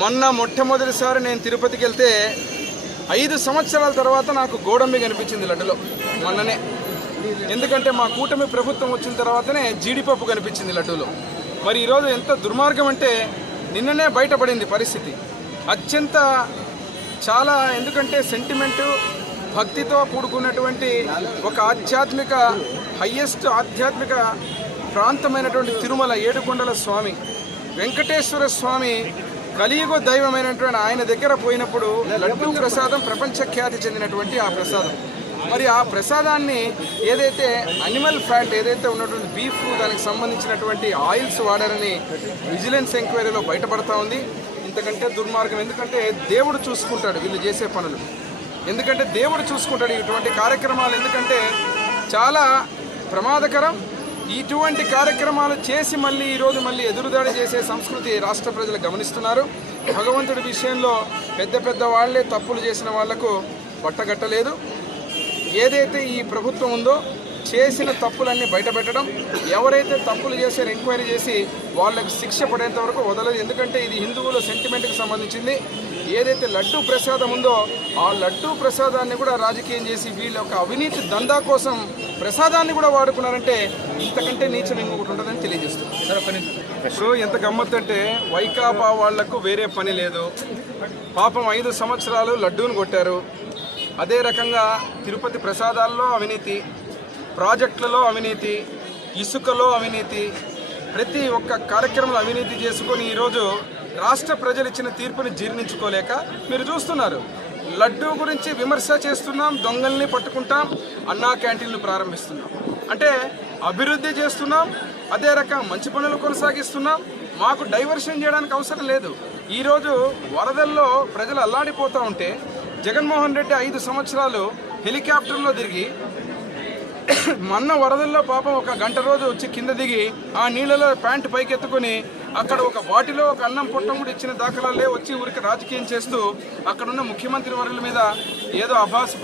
మొన్న మొట్టమొదటిసారి నేను తిరుపతికి వెళ్తే ఐదు సంవత్సరాల తర్వాత నాకు గోడంబి కనిపించింది లడ్డులో మొన్ననే. ఎందుకంటే మా కూటమి ప్రభుత్వం వచ్చిన తర్వాతనే జీడిపప్పు కనిపించింది లడ్డూలో. మరి ఈరోజు ఎంత దుర్మార్గం అంటే నిన్ననే బయటపడింది పరిస్థితి. అత్యంత చాలా ఎందుకంటే సెంటిమెంటు భక్తితో కూడుకున్నటువంటి ఒక ఆధ్యాత్మిక హయ్యెస్ట్ ఆధ్యాత్మిక ప్రాంతమైనటువంటి తిరుమల ఏడుకొండల స్వామి వెంకటేశ్వర స్వామి కలియుగ దైవమైనటువంటి ఆయన దగ్గర పోయినప్పుడు లడ్డూ ప్రసాదం ప్రపంచ ఖ్యాతి చెందినటువంటి ఆ ప్రసాదం. మరి ఆ ప్రసాదాన్ని ఏదైతే అనిమల్ ఫ్యాట్ ఏదైతే ఉన్నటువంటి బీఫ్ దానికి సంబంధించినటువంటి ఆయిల్స్ వాడారని విజిలెన్స్ ఎంక్వైరీలో బయటపడతా ఉంది. ఇంతకంటే దుర్మార్గం. ఎందుకంటే దేవుడు చూసుకుంటాడు వీళ్ళు చేసే పనులు. ఎందుకంటే దేవుడు చూసుకుంటాడు ఇటువంటి కార్యక్రమాలు. ఎందుకంటే చాలా ప్రమాదకరం ఇటువంటి కార్యక్రమాలు చేసి మళ్ళీ ఈరోజు మళ్ళీ ఎదురుదాడి చేసే సంస్కృతి రాష్ట్ర ప్రజలు గమనిస్తున్నారు. భగవంతుడి విషయంలో పెద్ద పెద్ద వాళ్ళే తప్పులు చేసిన వాళ్ళకు పట్టగట్టలేదు. ఏదైతే ఈ ప్రభుత్వం ఉందో చేసిన తప్పులన్నీ బయటపెట్టడం ఎవరైతే తప్పులు చేశారో ఎంక్వైరీ చేసి వాళ్ళకి శిక్ష పడేంత వరకు వదలదు ఎందుకంటే ఇది హిందువుల సెంటిమెంట్కి సంబంధించింది. ఏదైతే లడ్డూ ప్రసాదం ఉందో ఆ లడ్డూ ప్రసాదాన్ని కూడా రాజకీయం చేసి వీళ్ళ యొక్క అవినీతి దందా కోసం ప్రసాదాన్ని కూడా వాడుకున్నారంటే ఇంతకంటే నీచం ఇంకొకటి ఉంటుందని తెలియజేస్తుంది. ఇప్పుడు ఎంత గమ్మత్తు అంటే వైకాపా వాళ్ళకు వేరే పని లేదు. పాపం ఐదు సంవత్సరాలు లడ్డూని కొట్టారు. అదే రకంగా తిరుపతి ప్రసాదాల్లో అవినీతి ప్రాజెక్టులలో అవినీతి ఇసుకలో అవినీతి ప్రతి ఒక్క కార్యక్రమంలో అవినీతి చేసుకొని ఈరోజు రాష్ట్ర ప్రజలు ఇచ్చిన తీర్పుని జీర్ణించుకోలేక మీరు చూస్తున్నారు. లడ్డూ గురించి విమర్శ చేస్తున్నాం దొంగల్ని పట్టుకుంటాం అన్నా క్యాంటీన్లు ప్రారంభిస్తున్నాం. అంటే అభివృద్ధి చేస్తున్నాం అదే రకం మంచి పనులు కొనసాగిస్తున్నాం మాకు డైవర్షన్ చేయడానికి అవసరం లేదు. ఈరోజు వరదల్లో ప్రజలు అల్లాడిపోతూ ఉంటే జగన్మోహన్ రెడ్డి ఐదు సంవత్సరాలు హెలికాప్టర్లో తిరిగి మొన్న వరదల్లో పాపం ఒక గంట రోజు వచ్చి కింద దిగి ఆ నీళ్ళలో ప్యాంట్ పైకెత్తుకొని అక్కడ ఒక వాటిలో ఒక అన్నం పొట్టం కూడా ఇచ్చిన దాఖలాలే వచ్చి ఊరికి రాజకీయం చేస్తూ అక్కడున్న ముఖ్యమంత్రి వర్గుల మీద ఏదో అభాస్